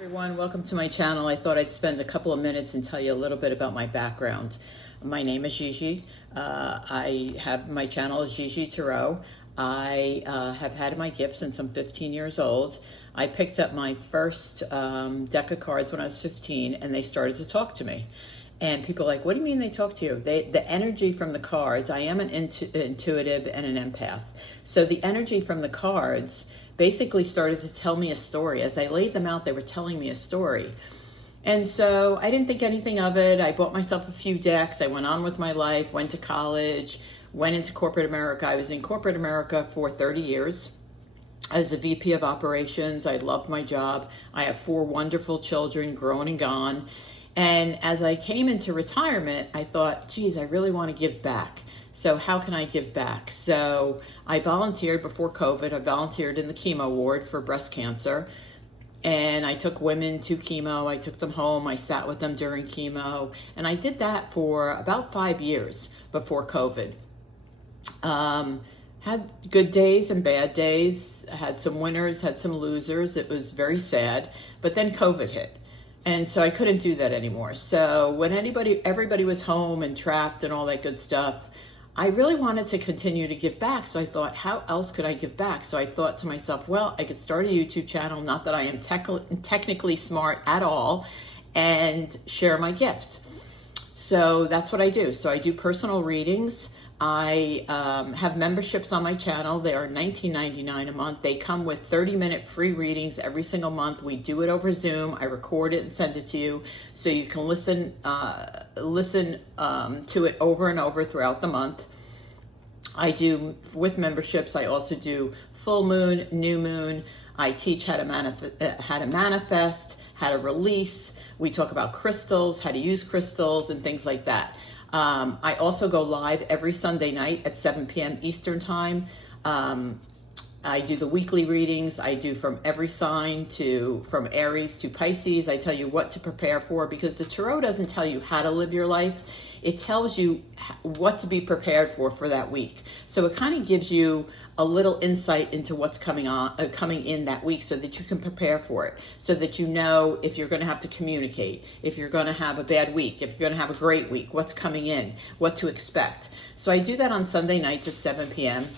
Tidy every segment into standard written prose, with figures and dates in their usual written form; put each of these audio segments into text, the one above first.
Everyone, welcome to my channel. I thought I'd spend a couple of minutes and tell you a little bit about my background. My name is Gigi. My channel is GIGI Tarot. I have had my gift since I'm 15 years old. I picked up my first deck of cards when I was 15, and they started to talk to me. And people are like, what do you mean they talk to you? The energy from the cards, I am an intuitive and an empath. So the energy from the cards basically started to tell me a story. As I laid them out, they were telling me a story. And so I didn't think anything of it. I bought myself a few decks. I went on with my life, went to college, went into corporate America. I was in corporate America for 30 years. As a VP of operations, I loved my job. I have 4 wonderful children, grown and gone. And as I came into retirement, I thought, geez, I really want to give back. So how can I give back? So I volunteered before COVID. I volunteered in the chemo ward for breast cancer. And I took women to chemo. I took them home. I sat with them during chemo. And I did that for about 5 years before COVID. Had good days and bad days. Had some winners, had some losers. It was very sad. But then COVID hit. And so I couldn't do that anymore. So when everybody was home and trapped and all that good stuff, I really wanted to continue to give back. So I thought, how else could I give back? So I thought to myself, well, I could start a YouTube channel, not that I am technically smart at all, and share my gift. So that's what I do. So I do personal readings. I have memberships on my channel. They are $19.99 a month. They come with 30-minute free readings every single month. We do it over Zoom. I record it and send it to you so you can listen to it over and over throughout the month. I do, with memberships, I also do full moon, new moon. I teach how to manifest, how to release. We talk about crystals, how to use crystals, and things like that. I also go live every Sunday night at 7 p.m. Eastern time. I do the weekly readings. I do from every sign from Aries to Pisces. I tell you what to prepare for, because the Tarot doesn't tell you how to live your life. It tells you what to be prepared for that week. So it kind of gives you a little insight into what's coming in that week, so that you can prepare for it, so that you know if you're going to have to communicate, if you're going to have a bad week, if you're going to have a great week, what's coming in, what to expect. So I do that on Sunday nights at 7 p.m.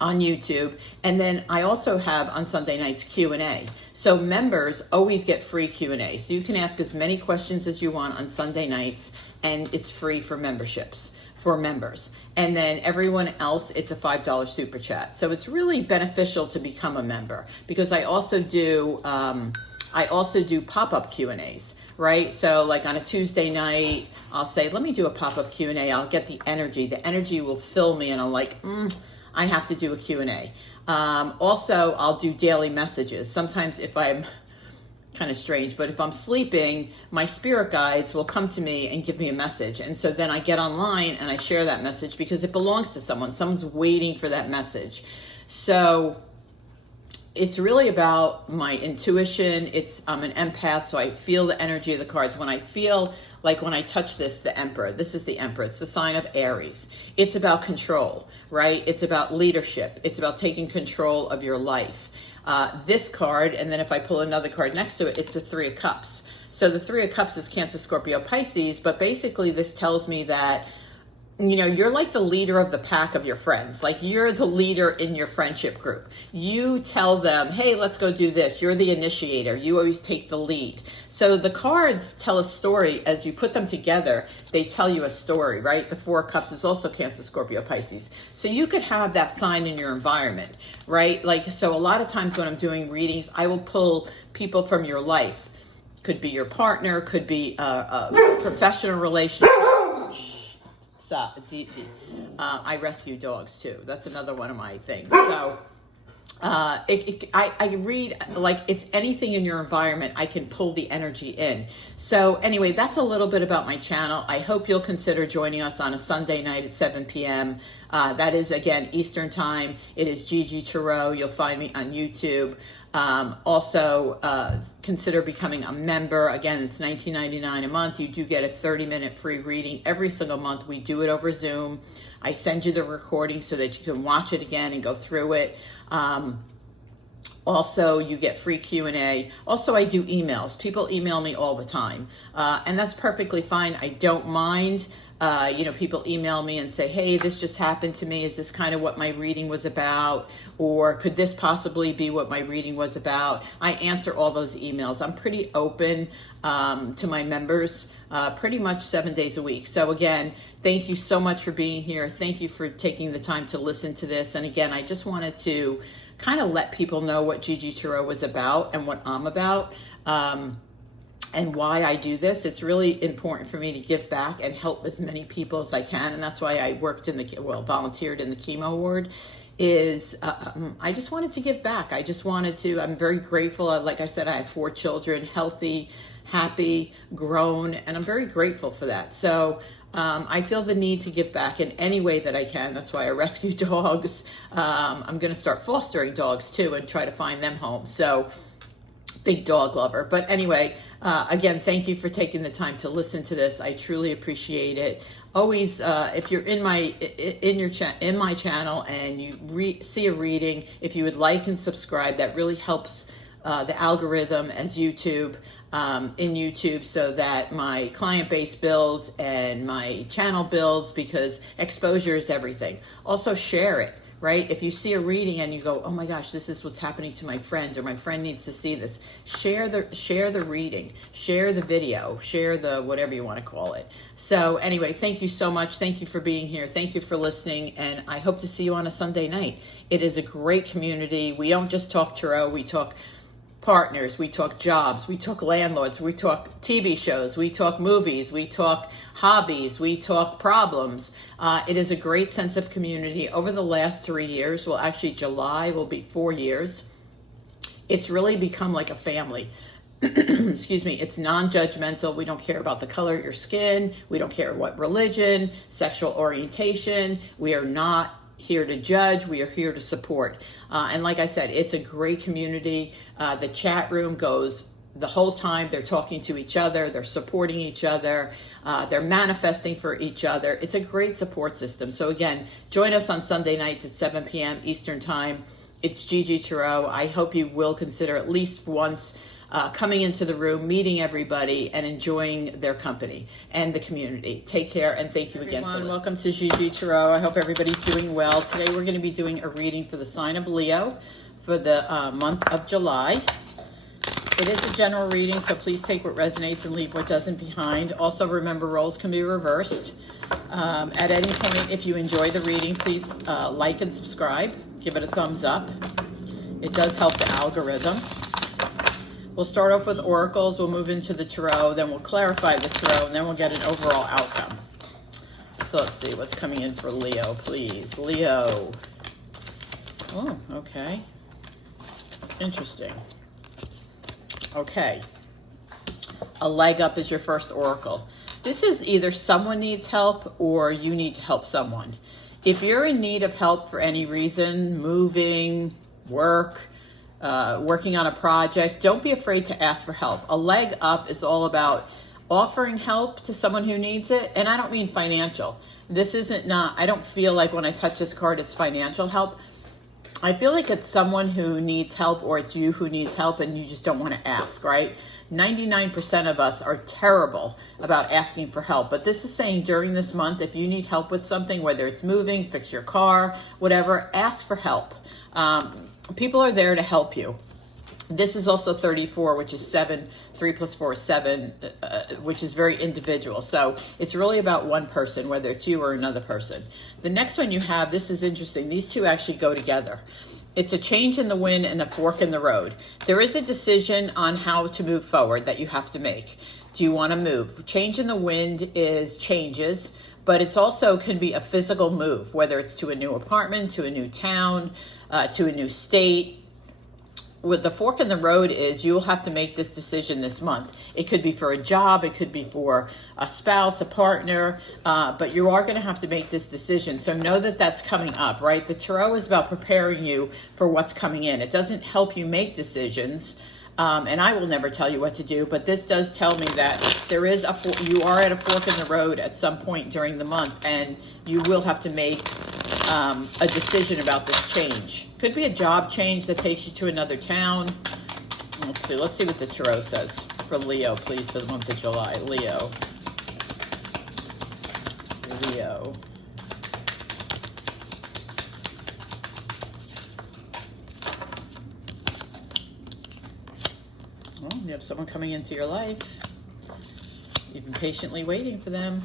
on YouTube. And then I also have on Sunday nights Q&A. So members always get free Q&A. So you can ask as many questions as you want on Sunday nights, and it's free for memberships, for members. And then everyone else, it's a $5 super chat. So it's really beneficial to become a member, because I also do pop-up Q&As, right? So like on a Tuesday night, I'll say, let me do a pop-up Q&A. I'll get the energy. The energy will fill me, and I'm like, I have to do a Q&A. Also, I'll do daily messages. Sometimes if I'm kind of strange, but if I'm sleeping, my spirit guides will come to me and give me a message. And so then I get online and I share that message, because it belongs to someone. Someone's waiting for that message. So it's really about my intuition. I'm an empath, so I feel the energy of the cards. When I feel like, when I touch the Emperor, this is the Emperor. It's the sign of Aries. It's about control, right? It's about leadership. It's about taking control of your life. This card, and then if I pull another card next to it, it's the 3 of Cups. So the 3 of Cups is Cancer, Scorpio, Pisces, but basically this tells me that, you know, you're like the leader of the pack of your friends. Like, you're the leader in your friendship group. You tell them, hey, let's go do this. You're the initiator. You always take the lead. So the cards tell a story. As you put them together, they tell you a story, right? The 4 of Cups is also Cancer, Scorpio, Pisces. So you could have that sign in your environment, right? Like, so a lot of times when I'm doing readings, I will pull people from your life. Could be your partner, could be a professional relationship. I rescue dogs too. That's another one of my things. So I read, like, it's anything in your environment, I can pull the energy in. So anyway, that's a little bit about my channel. I hope you'll consider joining us on a Sunday night at 7 p.m. That is, again, Eastern time. It is GIGI Tarot. You'll find me on YouTube. Also, consider becoming a member. Again, it's $19.99 a month. You do get a 30-minute free reading every single month. We do it over Zoom. I send you the recording so that you can watch it again and go through it. Also, you get free Q&A. Also, I do emails. People email me all the time, and that's perfectly fine. I don't mind. People email me and say, hey, this just happened to me. Is this kind of what my reading was about? Or could this possibly be what my reading was about? I answer all those emails. I'm pretty open to my members pretty much 7 days a week. So again, thank you so much for being here. Thank you for taking the time to listen to this. And again, I just wanted to kind of let people know what GIGI Tarot was about and what I'm about. And why I do this. It's really important for me to give back and help as many people as I can. And that's why I volunteered in the chemo ward. I just wanted to give back. I'm very grateful. Like I said, I have 4 children, healthy, happy, grown, and I'm very grateful for that. So I feel the need to give back in any way that I can. That's why I rescue dogs. I'm going to start fostering dogs too and try to find them homes. So big dog lover. But anyway, again, thank you for taking the time to listen to this. I truly appreciate it. Always, if you're in my channel and you see a reading, if you would like and subscribe, that really helps the algorithm as YouTube in YouTube, so that my client base builds and my channel builds, because exposure is everything. Also, share it. Right? If you see a reading and you go, oh my gosh, this is what's happening to my friend, or my friend needs to see this, share the reading, share the video, share the whatever you want to call it. So anyway, thank you so much. Thank you for being here. Thank you for listening. And I hope to see you on a Sunday night. It is a great community. We don't just talk tarot, we talk partners, we talk jobs, we talk landlords, we talk TV shows, we talk movies, we talk hobbies, we talk problems. It is a great sense of community. Over the last 3 years, well, actually July will be 4 years, it's really become like a family. Excuse me. It's non-judgmental. We don't care about the color of your skin. We don't care what religion, sexual orientation. We are not here to judge. We are here to support. And like I said, it's a great community. The chat room goes the whole time. They're talking to each other. They're supporting each other. They're manifesting for each other. It's a great support system. So again, join us on Sunday nights at 7 p.m. Eastern Time. It's GIGI Tarot. I hope you will consider at least once coming into the room, meeting everybody, and enjoying their company and the community. Take care, and thank you again for listening. Welcome to GIGI Tarot. I hope everybody's doing well. Today we're going to be doing a reading for the sign of Leo for the month of July. It is a general reading, so please take what resonates and leave what doesn't behind. Also, remember, roles can be reversed. At any point, if you enjoy the reading, please like and subscribe. Give it a thumbs up. It does help the algorithm. We'll start off with oracles, we'll move into the tarot, then we'll clarify the tarot, and then we'll get an overall outcome. So let's see what's coming in for Leo, please. Leo. Oh, okay. Interesting. Okay. A leg up is your first oracle. This is either someone needs help or you need to help someone. If you're in need of help for any reason, moving, work, working on a project, don't be afraid to ask for help. A leg up is all about offering help to someone who needs it. And I don't mean financial. I don't feel like when I touch this card, it's financial help. I feel like it's someone who needs help, or it's you who needs help and you just don't want to ask, right? 99% of us are terrible about asking for help. But this is saying during this month, if you need help with something, whether it's moving, fix your car, whatever, ask for help. People are there to help you. This is also 34, which is 7. 3 plus 4 is 7, which is very individual. So it's really about one person, whether it's you or another person. The next one you have, this is interesting. These two actually go together. It's a change in the wind and a fork in the road. There is a decision on how to move forward that you have to make. Do you want to move? Change in the wind is changes, but it's also can be a physical move, whether it's to a new apartment, to a new town, to a new state. With the fork in the road is you'll have to make this decision this month. It could be for a job, it could be for a spouse, a partner, but you are going to have to make this decision. So know that that's coming up, right? The tarot is about preparing you for what's coming in. It doesn't help you make decisions, and I will never tell you what to do, but this does tell me that you are at a fork in the road at some point during the month, and you will have to make a decision about this change. Could be a job change that takes you to another town. Let's see what the Tarot says for Leo, please, for the month of July. Leo. Well, you have someone coming into your life. You've been patiently waiting for them.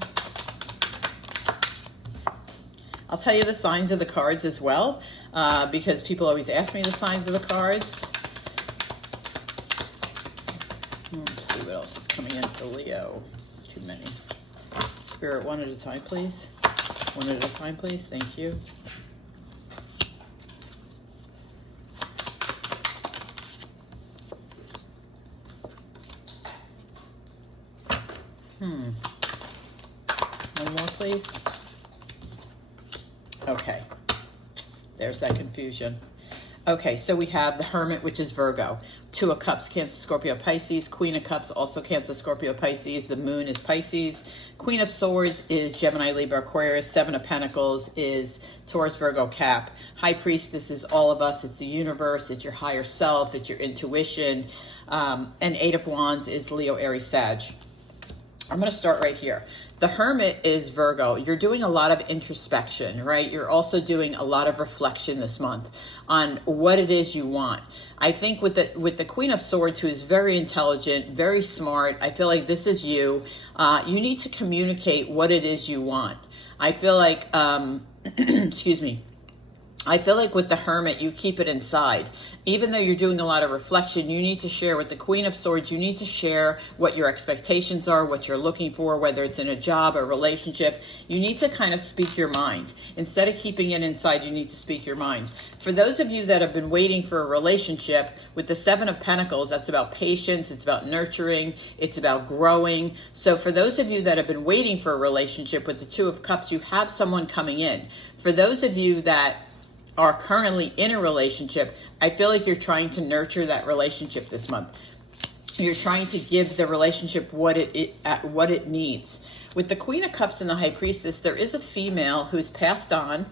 I'll tell you the signs of the cards as well, because people always ask me the signs of the cards. Let's see what else is coming in for Leo. Too many. Spirit, one at a time, please. One at a time, please. Thank you. One more, please. Okay. There's that confusion. Okay, so we have the Hermit, which is Virgo. Two of Cups, Cancer, Scorpio, Pisces. Queen of Cups, also Cancer, Scorpio, Pisces. The Moon is Pisces. Queen of Swords is Gemini, Libra, Aquarius. Seven of Pentacles is Taurus, Virgo, Cap. High Priestess is all of us. It's the universe. It's your higher self. It's your intuition. And Eight of Wands is Leo, Aries, Sag. I'm going to start right here. The Hermit is Virgo. You're doing a lot of introspection, right? You're also doing a lot of reflection this month on what it is you want. I think with the Queen of Swords, who is very intelligent, very smart, I feel like this is you. You need to communicate what it is you want. I feel like, excuse me. I feel like with the Hermit, you keep it inside. Even though you're doing a lot of reflection, you need to share. With the Queen of Swords, you need to share what your expectations are, what you're looking for, whether it's in a job, a relationship. You need to kind of speak your mind. Instead of keeping it inside, you need to speak your mind. For those of you that have been waiting for a relationship, with the Seven of Pentacles, that's about patience, it's about nurturing, it's about growing. So for those of you that have been waiting for a relationship, with the Two of Cups, you have someone coming in. For those of you that are currently in a relationship, I feel like you're trying to nurture that relationship this month. You're trying to give the relationship what it needs. With the Queen of Cups and the High Priestess, there is a female who's passed on.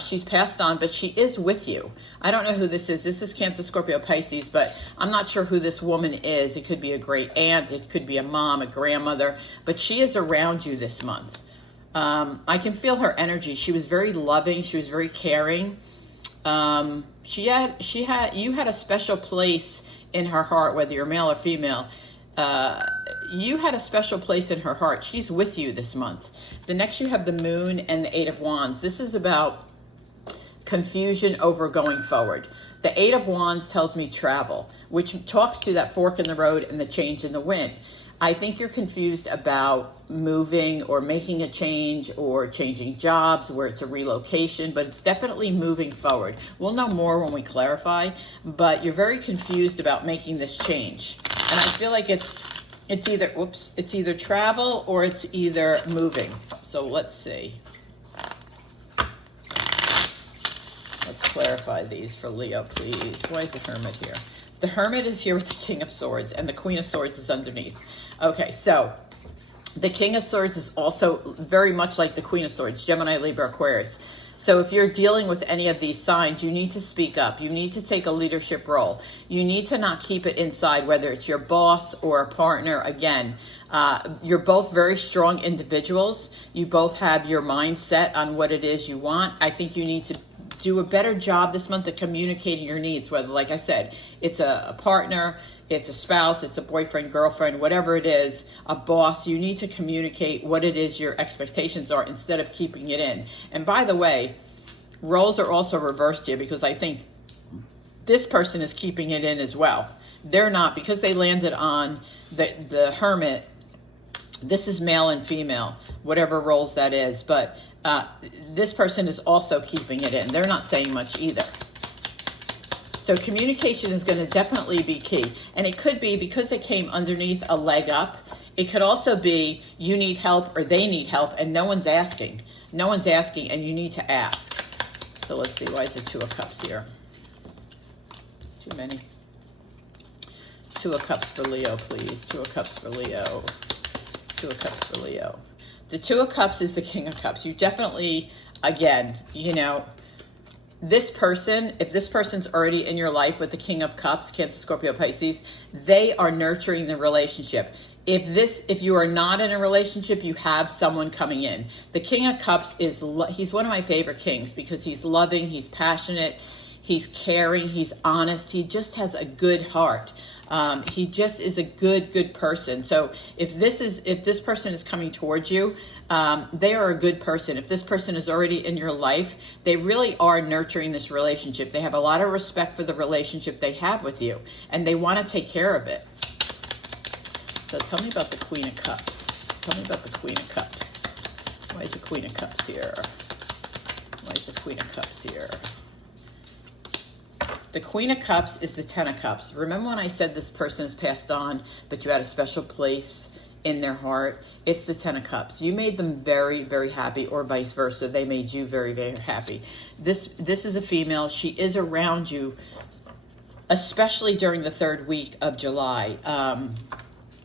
She's passed on, but she is with you. I don't know who this is. This is Cancer, Scorpio, Pisces, but I'm not sure who this woman is. It could be a great aunt. It could be a mom, a grandmother, but she is around you this month. I can feel her energy. She was very loving. She was very caring. You had a special place in her heart, whether you're male or female. You had a special place in her heart. She's with you this month. The next you have the Moon and the Eight of Wands. This is about confusion over going forward. The Eight of Wands tells me travel, which talks to that fork in the road and the change in the wind. I think you're confused about moving or making a change or changing jobs where it's a relocation, but it's definitely moving forward. We'll know more when we clarify, but you're very confused about making this change. And I feel like it's either travel or it's either moving. So let's see. Let's clarify these for Leo, please. Why is the Hermit here? The Hermit is here with the King of Swords, and the Queen of Swords is underneath. Okay, so the King of Swords is also very much like the Queen of Swords, Gemini, Libra, Aquarius. So if you're dealing with any of these signs, you need to speak up. You need to take a leadership role. You need to not keep it inside, whether it's your boss or a partner. Again, you're both very strong individuals. You both have your mind set on what it is you want. I think you need to do a better job this month of communicating your needs, whether, like I said, it's a partner, it's a spouse, it's a boyfriend, girlfriend, whatever it is, a boss. You need to communicate what it is your expectations are instead of keeping it in. And by the way, roles are also reversed here, because I think this person is keeping it in as well. They're not, because they landed on the Hermit. This is male and female, whatever roles that is, but this person is also keeping it in. They're not saying much either. So communication is going to definitely be key. And it could be, because it came underneath, a leg up. It could also be you need help or they need help and no one's asking. No one's asking and you need to ask. So let's see, why is it Two of Cups here? Too many. Two of Cups for Leo, please. Two of Cups for Leo. Two of Cups for Leo. The Two of Cups is the King of Cups. You definitely again, you know, this person, if this person's already in your life with the King of Cups, Cancer, Scorpio, Pisces, they are nurturing the relationship. If you are not in a relationship, you have someone coming in. The King of Cups he's one of my favorite kings because he's loving, he's passionate, he's caring, he's honest. He just has a good heart. He just is a good person. So if this person is coming towards you, they are a good person. If this person is already in your life, they really are nurturing this relationship. They have a lot of respect for the relationship they have with you, and they want to take care of it. So tell me about the Queen of Cups. Tell me about the Queen of Cups. Why is the Queen of Cups here? Why is the Queen of Cups here? The Queen of Cups is the Ten of Cups. Remember when I said this person has passed on, but you had a special place in their heart? It's the Ten of Cups. You made them very, very happy, or vice versa. They made you very, very happy. This is a female. She is around you, especially during the 3rd week of July.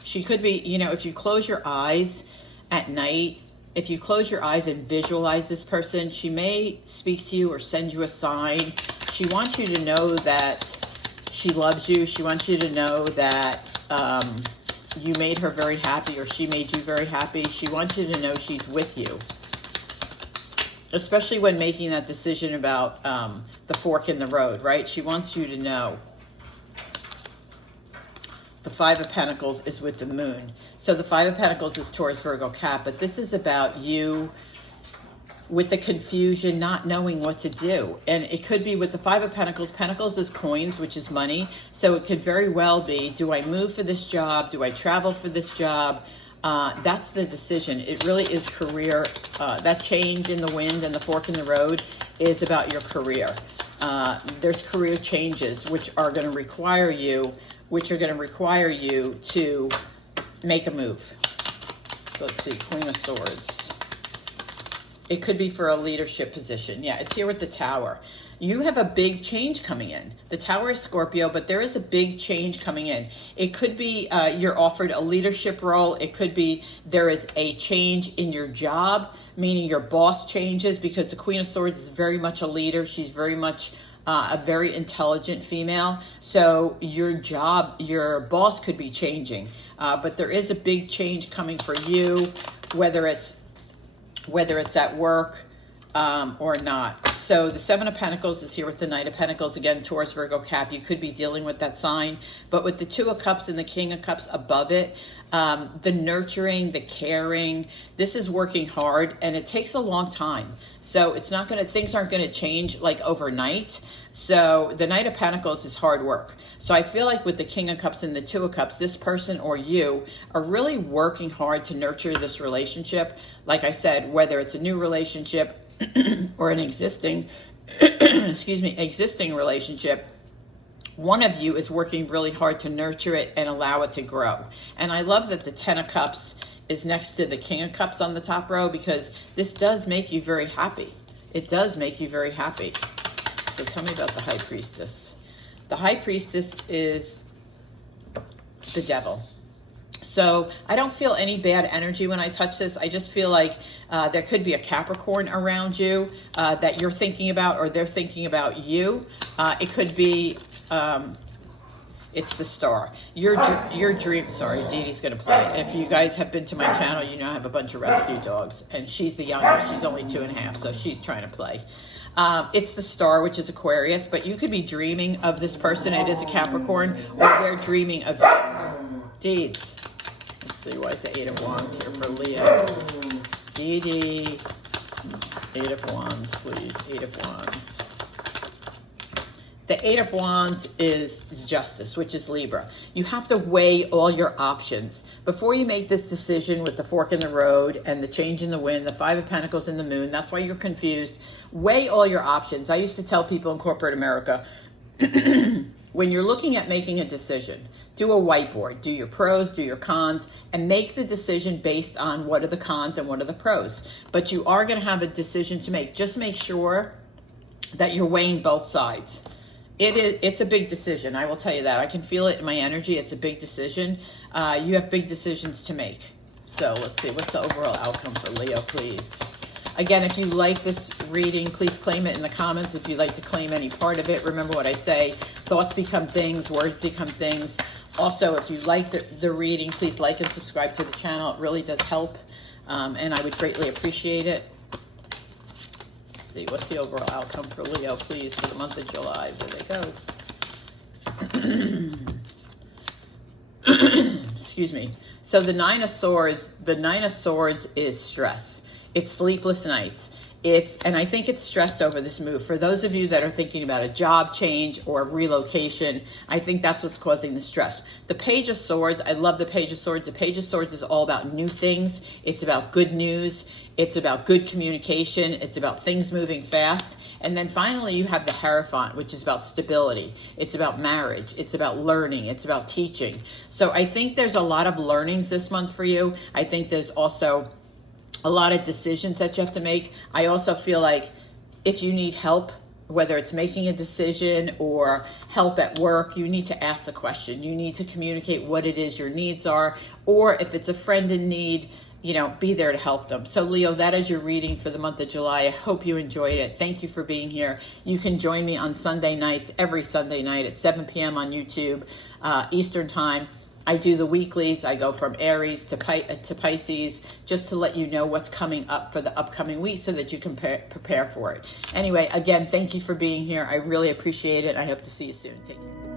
She could be, you know, if you close your eyes at night, if you close your eyes and visualize this person, she may speak to you or send you a sign. She wants you to know that she loves you. She wants you to know that you made her very happy, or she made you very happy. She wants you to know she's with you, especially when making that decision about the fork in the road, right? She wants you to know. The Five of Pentacles is with the Moon. So the Five of Pentacles is Taurus, Virgo, Cap, but this is about you with the confusion, not knowing what to do. And it could be with the Five of Pentacles. Pentacles is coins, which is money. So it could very well be, do I move for this job? Do I travel for this job? That's the decision. It really is career. That change in the wind and the fork in the road is about your career. There's career changes which are going to require you to make a move. So let's see, Queen of Swords. It could be for a leadership position. Yeah, it's here with the Tower. You have a big change coming in. The Tower is Scorpio, but there is a big change coming in. It could be you're offered a leadership role. It could be there is a change in your job, meaning your boss changes, because the Queen of Swords is very much a leader. She's very much a very intelligent female. So your job, your boss could be changing. But there is a big change coming for you, whether it's at work or not. So the Seven of Pentacles is here with the Knight of Pentacles. Again, Taurus, Virgo, Cap. You could be dealing with that sign. But with the Two of Cups and the King of Cups above it, the nurturing, the caring, this is working hard, and it takes a long time. So it's not going to, things aren't going to change like overnight. So the Knight of Pentacles is hard work. So I feel like with the King of Cups and the Two of Cups, this person or you are really working hard to nurture this relationship. Like I said, whether it's a new relationship or an existing, existing relationship, one of you is working really hard to nurture it and allow it to grow. And I love that the Ten of Cups is next to the King of Cups on the top row, because this does make you very happy. It does make you very happy. So tell me about the High Priestess. The High Priestess is the Devil. So I don't feel any bad energy when I touch this. I just feel like there could be a Capricorn around you that you're thinking about, or they're thinking about you. It could be, it's the Star. Your dream, sorry, Dee Dee's gonna play. If you guys have been to my channel, you know I have a bunch of rescue dogs, and she's the youngest. She's only 2.5, so she's trying to play. It's the Star, which is Aquarius, but you could be dreaming of this person. It is a Capricorn, or they're dreaming of you. Deeds. Let's see, why is the Eight of Wands here for Leo? Dee Dee. Eight of Wands, please. Eight of Wands. The Eight of Wands is Justice, which is Libra. You have to weigh all your options. Before you make this decision with the fork in the road and the change in the wind, the Five of Pentacles and the Moon, that's why you're confused. Weigh all your options. I used to tell people in corporate America, when you're looking at making a decision, do a whiteboard, do your pros, do your cons, and make the decision based on what are the cons and what are the pros. But you are going to have a decision to make. Just make sure that you're weighing both sides. It's a big decision, I will tell you that. I can feel it in my energy. It's a big decision. You have big decisions to make. So let's see, what's the overall outcome for Leo, please? Again, if you like this reading, please claim it in the comments. If you'd like to claim any part of it, remember what I say, thoughts become things, words become things. Also, if you like the reading, please like and subscribe to the channel. It really does help, and I would greatly appreciate it. Let's see, what's the overall outcome for Leo, please, for the month of July? There they go. Excuse me. So the Nine of Swords is stress. It's sleepless nights. And I think it's stressed over this move. For those of you that are thinking about a job change or relocation, I think that's what's causing the stress. The Page of Swords, I love the Page of Swords. The Page of Swords is all about new things. It's about good news. It's about good communication. It's about things moving fast. And then finally, you have the Hierophant, which is about stability. It's about marriage. It's about learning. It's about teaching. So I think there's a lot of learnings this month for you. I think there's also a lot of decisions that you have to make. I also feel like if you need help, whether it's making a decision or help at work, you need to ask the question. You need to communicate what it is your needs are, or if it's a friend in need, you know, be there to help them. So Leo, that is your reading for the month of July. I hope you enjoyed it. Thank you for being here. You can join me on Sunday nights, every Sunday night at 7 p.m. on YouTube, Eastern time. I do the weeklies. I go from Aries to Pisces, just to let you know what's coming up for the upcoming week so that you can prepare for it. Anyway, again, thank you for being here. I really appreciate it. I hope to see you soon. Take care.